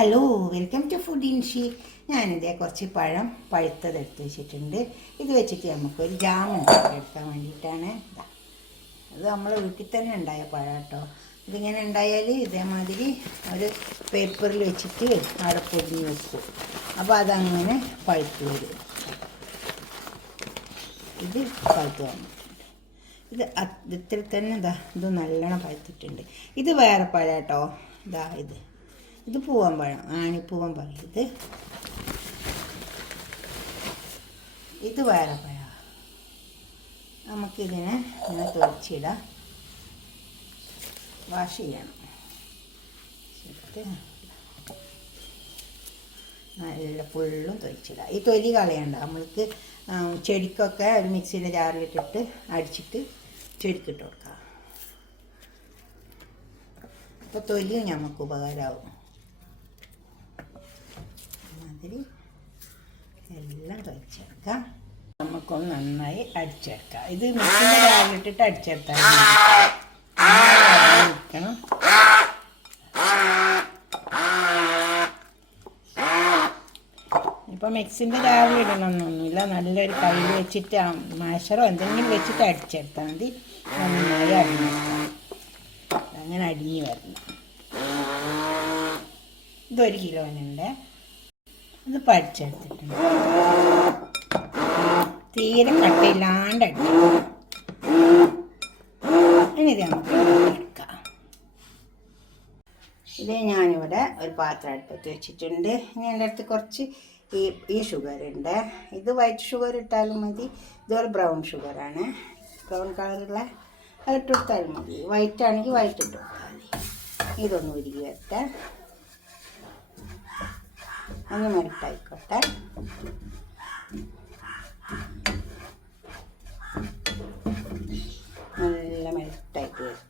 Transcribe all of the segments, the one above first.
Hello, welcome to food ഇൻഷി. ഞാനിതേ കുറച്ച് പഴം പഴുത്തതെടുത്ത് വെച്ചിട്ടുണ്ട്. ഇത് വെച്ചിട്ട് നമുക്കൊരു ജാം ഉണ്ടാക്കിയെടുക്കാൻ വേണ്ടിയിട്ടാണ്. അത് നമ്മൾ വീട്ടിൽ തന്നെ ഉണ്ടായ പഴം കേട്ടോ. ഇതിങ്ങനെ ഉണ്ടായാൽ ഇതേമാതിരി ഒരു പേപ്പറിൽ വെച്ചിട്ട് അവിടെ പൊതിഞ്ഞ് വെക്കും. അപ്പോൾ അതങ്ങനെ പഴുത്ത് വരും. ഇത് പഴുത്ത് വന്നിട്ടുണ്ട്. ഇത്ര തന്നെ ഇത് നല്ലോണം പഴുത്തിട്ടുണ്ട്. ഇത് വേറെ പഴം കേട്ടോ. ഇത് പൂവൻ പഴം, ആണിപ്പൂവൻ പറയും. ഇത് വേറെ പഴം. നമുക്കിതിനെ ഇങ്ങനെ തൊളിച്ചിടാം. വാഷ് ചെയ്യണം. നല്ല ഫുള്ളും തൊലിച്ചിടാം. ഈ തൊലി കളയണ്ട. നമ്മൾക്ക് ചെടിക്കൊക്കെ ഒരു മിക്സിയുടെ ജാറിലിട്ടിട്ട് അടിച്ചിട്ട് ചെടിക്കിട്ട് കൊടുക്കാം. അപ്പോൾ തൊലിയും നമുക്ക് ഉപകാരമാവും. മാതിരി എല്ലാം തൊലിച്ചെടുക്കാം. നമുക്കൊന്ന് നന്നായി അടിച്ചെടുക്കാം. ഇത് മിക്സിൻ്റെ ജാറിലിട്ടിട്ട് അടിച്ചെടുത്താൽ നിൽക്കണം. ഇപ്പോൾ മിക്സിൻ്റെ ജാറിലിടണമെന്നൊന്നുമില്ല. നല്ലൊരു കയ്യിൽ വെച്ചിട്ട് മാഷറോ എന്തെങ്കിലും വെച്ചിട്ട് അടിച്ചെടുത്താൽ മതി. നന്നായി അടിഞ്ഞെടുക്കാം. അങ്ങനെ അടിഞ്ഞ് വരണം. ഇതൊരു കിലോനുണ്ട്. അത് പഠിച്ചെടുത്തിട്ടുണ്ട്. തീരെ കട്ടയില്ലാണ്ട് അടിക്കണം. ഇനി ഇത് നമുക്ക് എടുക്കാം. ഇത് ഞാനിവിടെ ഒരു പാത്രം അടുപ്പത്ത് വെച്ചിട്ടുണ്ട്. ഇനി എൻ്റെ അടുത്ത് കുറച്ച് ഈ ഷുഗർ ഉണ്ട്. ഇത് വൈറ്റ് ഷുഗർ ഇട്ടാലും മതി. ഇതൊരു ബ്രൗൺ ഷുഗറാണ്. ബ്രൗൺ കളറുള്ള അതിട്ട് കൊടുത്താലും മതി. വൈറ്റ് ആണെങ്കിൽ വൈറ്റ് ഇട്ട് കൊടുത്താൽ മതി. ഇതൊന്ന് ഉരുകി വരട്ടെ. ഒന്ന് മെൽട്ടായിക്കോട്ടെ. നല്ല മെൽട്ടായിട്ട് വരും.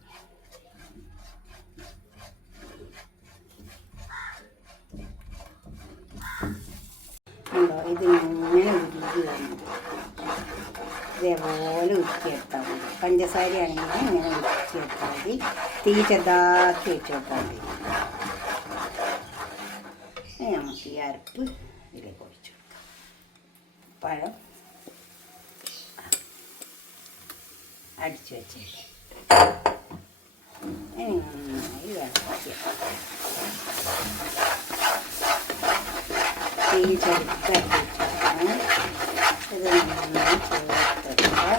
ഉണ്ടോ? ഇതിങ്ങനെ ഉരുകി വന്നു. ഇതേപോലെ ഉരുക്കിയെടുത്താൽ മതി. പഞ്ചസാരയാണെങ്കിൽ ഇങ്ങനെ ഉരുക്കിയെടുത്താൽ മതി. തീ ചെറുതാക്കി വെച്ച് കൊടുത്താൽ മതി. നമുക്ക് ഈ അരപ്പ് ഇതിലേക്ക് ഒഴിച്ചു കൊടുക്കാം. പഴം അടിച്ചു വെച്ചേക്കാം. ഇനി നന്നായി ഇളക്കി തീ ചെറുതാക്കി വെച്ചേക്കാം. ഇത് നന്നായി ചേർത്തെടുക്കുക.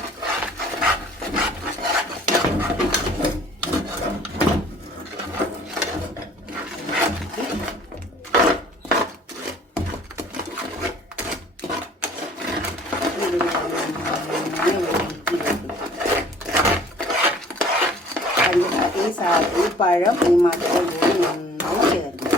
ഈ പഴം ഈ മധുരം കൂടി നന്നായി ചേർന്നു.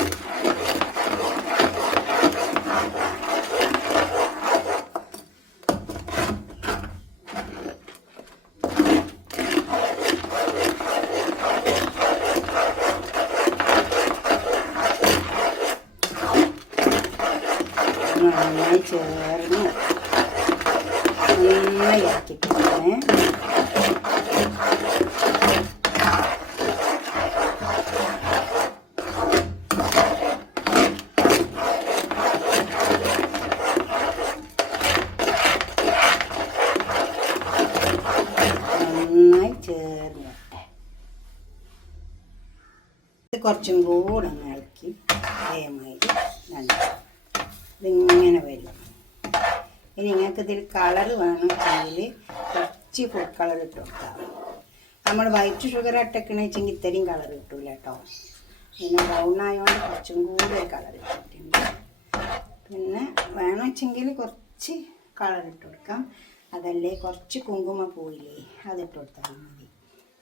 നന്നായി ചേർന്ന് നന്നായി ആക്കിയിട്ടാണ്. ചേർന്ന് കുറച്ചും കൂടെ ഒന്ന് ഇളക്കി അതേമാതിരി ഇതിങ്ങനെ വരും. ഇനി നിങ്ങൾക്ക് ഇതിൽ കളർ വേണമെങ്കിൽ കുറച്ച് ഫുഡ് കളർ ഇട്ട് കൊടുക്കാം. നമ്മൾ വൈറ്റ് ഷുഗർ ഇട്ടേക്കണെന്ന് വെച്ചെങ്കിൽ ഇത്രയും കളർ കിട്ടൂല കേട്ടോ. പിന്നെ ബ്രൗൺ ആയതുകൊണ്ട് കുറച്ചും കൂടി കളർ ഇട്ടിട്ടുണ്ട്. പിന്നെ വേണമെങ്കിൽ കുറച്ച് കളർ ഇട്ട് കൊടുക്കാം. അതല്ലേ കുറച്ച് കുങ്കുമപ്പൂവില്ലേ അതിട്ട് കൊടുത്താൽ മതി.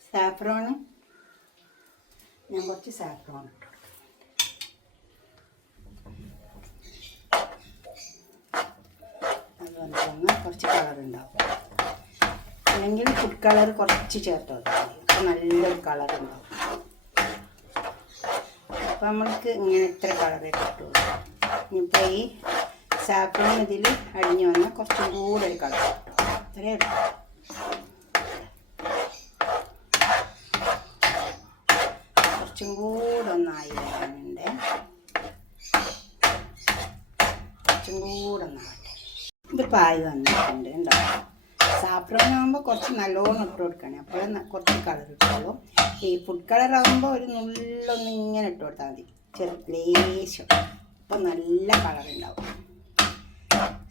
സാഫ്രോണ് ഞാൻ കുറച്ച് സാഫ്രോൺ ഇട്ട് കൊടുക്കാം. അതുപോലെ തന്നെ കുറച്ച് കളർ ഉണ്ടാവും. അല്ലെങ്കിൽ ഫുഡ് കളർ കുറച്ച് ചേർത്ത് കൊടുത്താൽ മതി. അപ്പോൾ നല്ലൊരു കളർ ഉണ്ടാവും. അപ്പോൾ നമ്മൾക്ക് ഇങ്ങനെ ഇത്ര കളറേ കിട്ടുള്ളൂ. ഇനിയിപ്പോൾ ഈ സാഫ്രോൺ ഇതിൽ അടിഞ്ഞു വന്നാൽ കുറച്ചും കൂടെ ഒരു കളർ കിട്ടും. അത്രയേ ഉള്ളൂ. കുറച്ചും കൂടെ ഒന്നായി വരാനുണ്ട്. കുറച്ചും കൂടെ ഒന്ന് ആവട്ടെ. ഇത് പായി വന്നിട്ടുണ്ട് ഉണ്ടോ. സാഫ്രോൺ ആകുമ്പോൾ കുറച്ച് നല്ലോണം ഇട്ട് കൊടുക്കണം, അപ്പോഴേ കുറച്ച് കളർ ഇട്ടുള്ളൂ. ഈ ഫുഡ് കളറാകുമ്പോൾ ഒരു നുള്ളൊന്ന് ഇങ്ങനെ ഇട്ട് കൊടുത്താൽ മതി, ലേശം. അപ്പം നല്ല കളറുണ്ടാവും.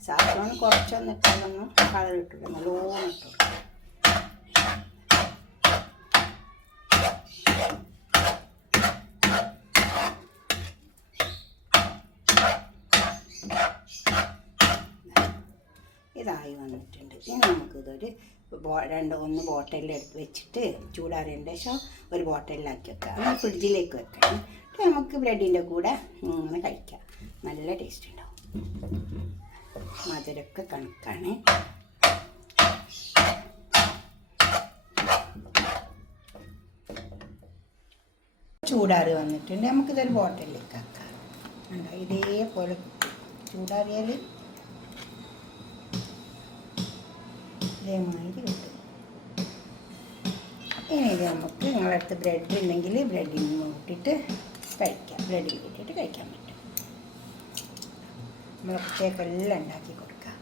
സാഫ്രോൺ കുറച്ചൊന്ന് ഇട്ടൊന്ന് കളർ ഇട്ടിട്ട് നല്ലോണം ഇട്ട് കൊടുക്കണം. ഇതായി വന്നിട്ടുണ്ട്. ഇനി നമുക്കിതൊരു ഒന്ന് ബോട്ടിലിൽ എടുത്ത് വെച്ചിട്ട് ചൂടാറിയതിന് ശേഷം ഒരു ബോട്ടിലാക്കി വെക്കാം. നമ്മൾ ഫ്രിഡ്ജിലേക്ക് വെക്കണം. നമുക്ക് ബ്രെഡിൻ്റെ കൂടെ ഇങ്ങനെ കഴിക്കാം. നല്ല ടേസ്റ്റ് ഉണ്ടാവും. മധുരമൊക്കെ കണക്കാണ്. ചൂടാറി വന്നിട്ടുണ്ട്. നമുക്കിതൊരു ബോട്ടിലേക്ക് ആക്കാം. ഇതേപോലെ ചൂടാറിയാൽ ഇതേമാതിരി കിട്ടും. ഇനി ഇത് നമുക്ക് നിങ്ങളുടെ അടുത്ത് ബ്രെഡ് ഉണ്ടെങ്കിൽ ബ്രെഡിൽ കൂട്ടിയിട്ട് കഴിക്കാം. ബ്രെഡിൽ കൂട്ടിയിട്ട് കഴിക്കാൻ പറ്റും. നമ്മൾ കുട്ടികൾക്കെല്ലാം ഉണ്ടാക്കി കൊടുക്കാം.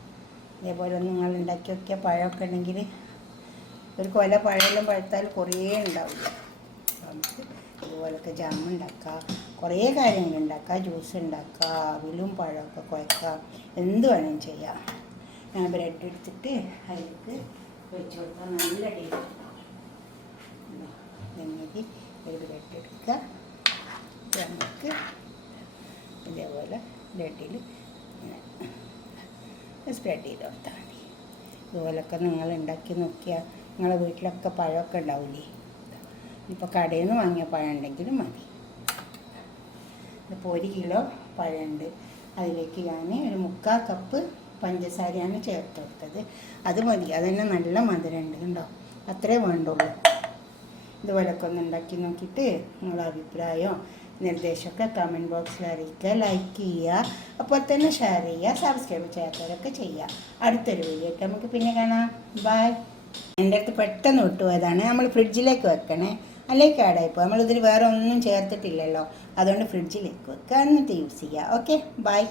ഇതേപോലെ ഒന്ന് നിങ്ങൾ ഉണ്ടാക്കി നോക്കിയാൽ പഴമൊക്കെ ഉണ്ടെങ്കിൽ ഒരു കൊല പഴമെല്ലാം പഴുത്താൽ കുറേ ഉണ്ടാവില്ല. നമുക്ക് ഇതുപോലൊക്കെ ജാം ഉണ്ടാക്കാം, കുറേ കാര്യങ്ങൾ ഉണ്ടാക്കാം. ജ്യൂസ് ഉണ്ടാക്കാം, അവിലും പഴമൊക്കെ കുഴക്കാം, എന്ത് വേണമെങ്കിലും ചെയ്യാം. ഞാൻ ബ്രെഡ് എടുത്തിട്ട് അതിലേക്ക് വെച്ച് കൊടുത്താൽ നല്ല ടേസ്റ്റ് ഉണ്ടാവും. ഇങ്ങനെ ഒരു ബ്രെഡ് എടുക്കുക. നമുക്ക് ഇതേപോലെ ബ്രെഡിൽ സ്പ്രെഡ് ചെയ്ത് കൊടുത്താൽ മതി. ഇതുപോലൊക്കെ നിങ്ങൾ ഉണ്ടാക്കി നോക്കിയാൽ നിങ്ങളുടെ വീട്ടിലൊക്കെ പഴമൊക്കെ ഉണ്ടാവില്ലേ. ഇപ്പോൾ കടയിൽ നിന്ന് വാങ്ങിയ പഴം ഉണ്ടെങ്കിലും മതി. ഇപ്പോൾ 1 കിലോ പഴമുണ്ട്. അതിലേക്ക് ഞാൻ ഒരു 3/4 കപ്പ് പഞ്ചസാരയാണ് ചേർത്ത് കൊടുത്തത്. അത് മതി. അതന്നെ നല്ല മധുരമുണ്ട് കണ്ടോ. അത്രേ വേണ്ടുള്ളൂ. ഇതുപോലൊക്കെ ഒന്ന് ഉണ്ടാക്കി നോക്കിയിട്ട് നിങ്ങളുടെ അഭിപ്രായമോ നിർദ്ദേശമൊക്കെ കമൻറ്റ് ബോക്സിൽ അറിയിക്കുക. ലൈക്ക് ചെയ്യുക, അപ്പോൾ തന്നെ ഷെയർ ചെയ്യുക, സബ്സ്ക്രൈബ് ചെയ്യാത്തവരൊക്കെ ചെയ്യുക. അടുത്തൊരു വീഡിയോ ഒക്കെ നമുക്ക് പിന്നെ കാണാം. ബൈ. എൻ്റെ അടുത്ത് പെട്ടെന്ന് വിട്ടുപോയതാണ്. നമ്മൾ ഫ്രിഡ്ജിലേക്ക് വെക്കണേ, അല്ലെങ്കിൽ കേടായിപ്പോൾ. നമ്മളിതിൽ വേറെ ഒന്നും ചേർത്തിട്ടില്ലല്ലോ, അതുകൊണ്ട് ഫ്രിഡ്ജിലേക്ക് വെക്കുക, എന്നിട്ട് യൂസ് ചെയ്യുക. Okay, by.